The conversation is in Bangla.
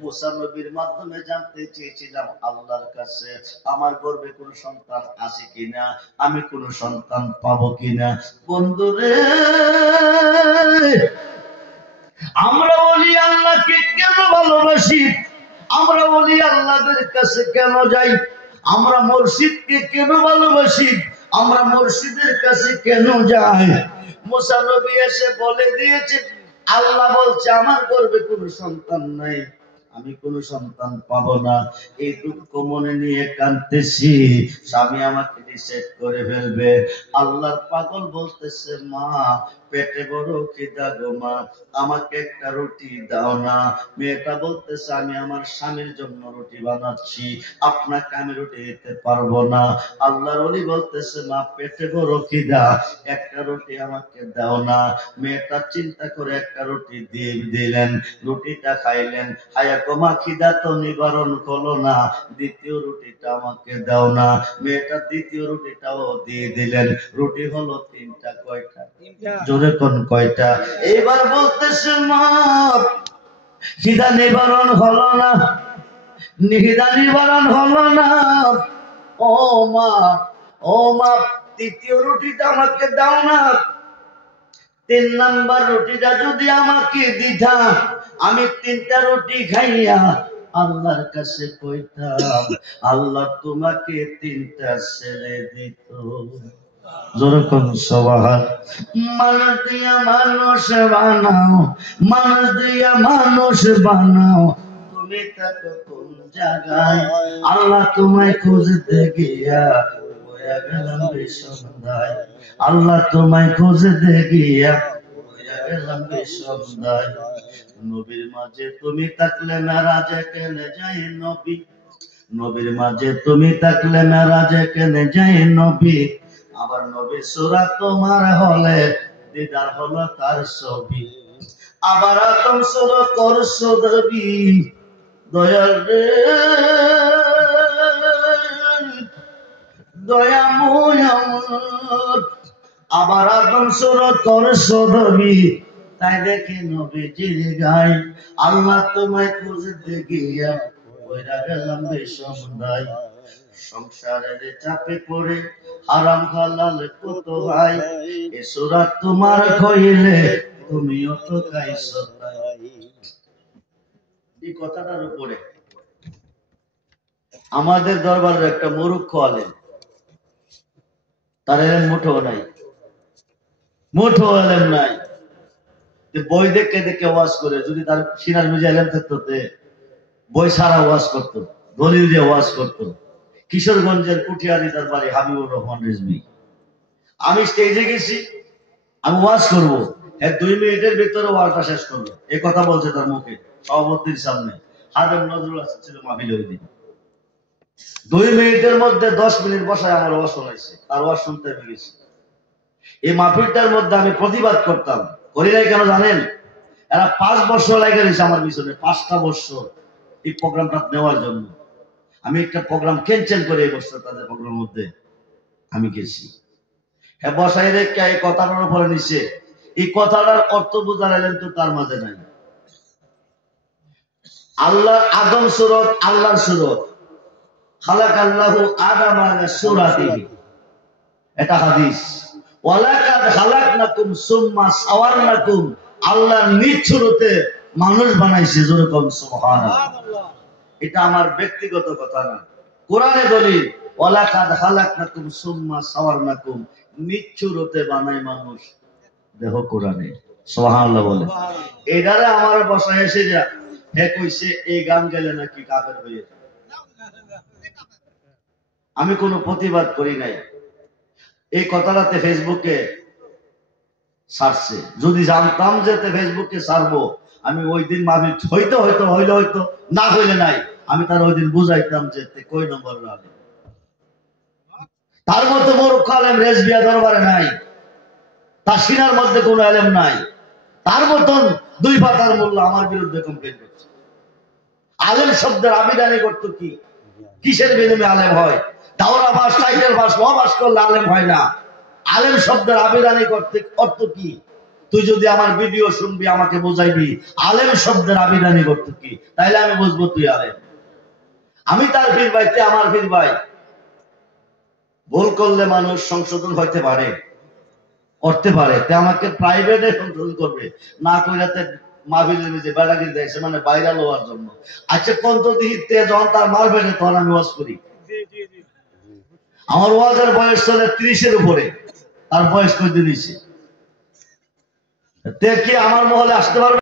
মুসা নবীর মাধ্যমে জানতে চেয়েছিলাম আল্লাহর কাছে আমার গর্ভে কোনো সন্তান আছে কিনা, আমি কোনো সন্তান পাবো কিনা। বন্ধুরে, আমরা ওলি আল্লাহকে কেন ভালোবাসি, আমরা ওলি আল্লাহদের কাছে কেন যাই, আমরা মুর্শিদকে কেন ভালোবাসি, আমরা মুর্শিদের কাছে কেন যাই? মুসা নবী এসে বলে দিয়েছে, আল্লাহ বলছে আমার গর্ভে কোনো সন্তান নাই, আমি কোন সন্তান পাবো না। এই দুঃখ মনে নিয়ে কাঁদতেছি, স্বামী আমাকে নিষেধ করে ফেলবে। আল্লাহর পাগল বলতেছে, মা পেটে বড় খিদা গো মা, আমাকে একটা রুটি দাও না। মেয়েটা বলতেছে, আমি আমার স্বামীর জন্য রুটি বানাচ্ছি, আপনাকে আমি রুটি দিতে পারবো না। আল্লাহর ওলি বলতেছে, মা পেটে বড় খিদা, একটা রুটি আমাকে দাও না। মেয়েটা চিন্তা করে একটা রুটি দিয়ে দিলেন, রুটিটা খাইলেন। হায়া কমা খিদা তো নিবারণ হলো না, দ্বিতীয় রুটিটা আমাকে দাও না। মেয়েটা দ্বিতীয় রুটিটাও দিয়ে দিলেন, রুটি হলো তিনটা। কয়টা? জোরে কোন কয়টা? এবার বলতেছে, মা খিদা নিবারণ হলো না, খিদা নিবারণ হলো না। ও মা, ও মা, তৃতীয় রুটিটা আমাকে দাও না। তিন নাম্বার রুটিটা যদি আমাকে দিতা, আমি তিনটা রুটি খাইয়া আল্লাহর কাছে কইতাম, আল্লাহ তোমাকে তিনটা ছেলে দিত। যেরকম সবার মানুষ দিয়া মানুষ বানাও, মানুষ দিয়া মানুষ বানাও, তুমি থাকো কোন জায়গায়? আল্লাহ তোমায় খুঁজতে গিয়া বইয়া গেলাম বিসন্ধায়, আল্লাহ তোমায় খুঁজতে গিয়া বইয়া গেলাম বিসন্ধায়। নবীর মাঝে তুমি থাকলে মেরাজে কেনে যাই নবী, নবীর মাঝে তুমি থাকলে মেরাজে কেনে যাই নবী। আবার নবীর সূরা তোমার হলে দিদার হলো তার ছবি। আবার আদম সূরা করছো দাবি, দয়াল রে দয়াময় আমার। আবার আদম সূরা করছো দাবি, তাই দেখি নবীজির গায়, আল্লাহ তোমায় খুঁজতে গিয়া বইরা গেলাম বিসন্ধায়। সংসারের চাপে পড়ে হারাম হালাল কত ভাই, এ সূরা তোমার কইলে তুমিও তো খাইছো তাই। এই কথাটার উপরে আমাদের দরবারের একটা মূর্খ আলেম, তার এলেম মুঠো নাই, মুঠো এলেম নাই। বই দেখে দেখে ওয়াজ করে, যদি তার সিনার মিজে এলেম থাকতো বই সারা ওয়াজ করতো, দলিল দিয়ে ওয়াজ করতো। কিশোরগঞ্জের পুঠিয়ারি তার বাড়ি, হাবিবুর রহমান রিজভী। আমি স্টেজে গেছি, আমি ওয়াজ করবো, 2 মিনিটের ভিতরে ওয়াজটা শেষ করলো। এ কথা বলছে তার মুখে, সভাপতির সামনে। হাজম নজরুল হাসান ছিল মাহফিলে ওই দিন। 2 মিনিটের মধ্যে 10 মিনিট বসায় আমার ওয়াজ শোনাইছে, তার ওয়াজ শুনতে আমি গেছি। এই মাহফিলটার মধ্যে আমি প্রতিবাদ করতাম, করি নাই কেন জানেন? এরা 5 বছর লাগে গেছে আমার পিছনে, 5টা বছর এই প্রোগ্রামটা নেওয়ার জন্য। আমি একটা প্রোগ্রাম ক্যান্সেল করে এই বছর তাদের প্রোগ্রামের মধ্যে আমি গেছি। হ্যাঁ, বসাই রেখে এই কথাটার উপরে নিচ্ছে। এই কথাটার অর্থ বোঝার এলেন তো তার মাঝে নাই। আল্লাহ আদম সূরত, আল্লাহর সূরত, খালাকাল্লাহু আদম আলা সূরাতিহি, এটা হাদিস। ওয়ালাকাদ খালাকনাকুম সুম্মা সাওয়ারনাকুম, আল্লাহর নিজ সূরতে মানুষ বানাইছে। যেরকম সুবহানাল্লাহ, এটা আমার ব্যক্তিগত কথা না, কোরআনে দলিল। ওয়ালাকাদ খালাকনাকুম সুম্মা সাওয়ারনাকুম, নিজ সূরতে বানায় মানুষ, দেখো কোরআনে। সুবহানাল্লাহ বলে। এটারে আমার বসায় এসে যা হে কইছে এই গান গেলে নাকি কাফের হয়ে যায়। আমি কোনো প্রতিবাদ করি নাই। এই কথাটাতে ফেসবুকে ছাড়ছে, যদি জানতাম যে ফেসবুকে ছাড়বো, আমি ওই দিন মাহফিল হইতে হইতো, হইলে হইতো, না হইলে নাই। আমি তার ওই দিন বুঝাইতাম যে কই নম্বর আলেম। তার মতো মূর্খ আলেম রেজবিয়া দরবারে নাই, তার সিনার মধ্যে কোনো আলেম নাই। তার মতন 2 পাতার মোল্লা আমার বিরুদ্ধে কমপ্লেন করছে। আলেম শব্দের আবিদানি করতো কি, কিসের বিনিময়ে আলেম হয়? দাওরা বাস, টাইটেল বাস, ল বাস করলে আলেম হয় না। আলেম শব্দের আবিদানি করতে অর্থ কি? তুই যদি আমার ভিডিও শুনবি আমাকে বোঝাইবি আলেম শব্দের আবিধানিক অর্থ কি, তাইলে আমি বুঝবো তুই আলেম। আমি তার পীর ভাই, তুই আমার পীর ভাই। ভুল করলে মানুষ সংশোধন হইতে পারে, করতে পারে, তে আমাকে প্রাইভেটে সংশোধন করবে না কইরাতে মাহফিলের নিজে বেড়াগিরি দেয় মানে ভাইরাল হওয়ার জন্য। আচ্ছা কোন দিতে যখন তার মারবে না তখন আমি ওয়াজ করি। আমার ওয়াজের বয়স চলে 30-এর উপরে, তার বয়স কই দিয়েছে, তে কি আমার মহলে আসতে পারবে?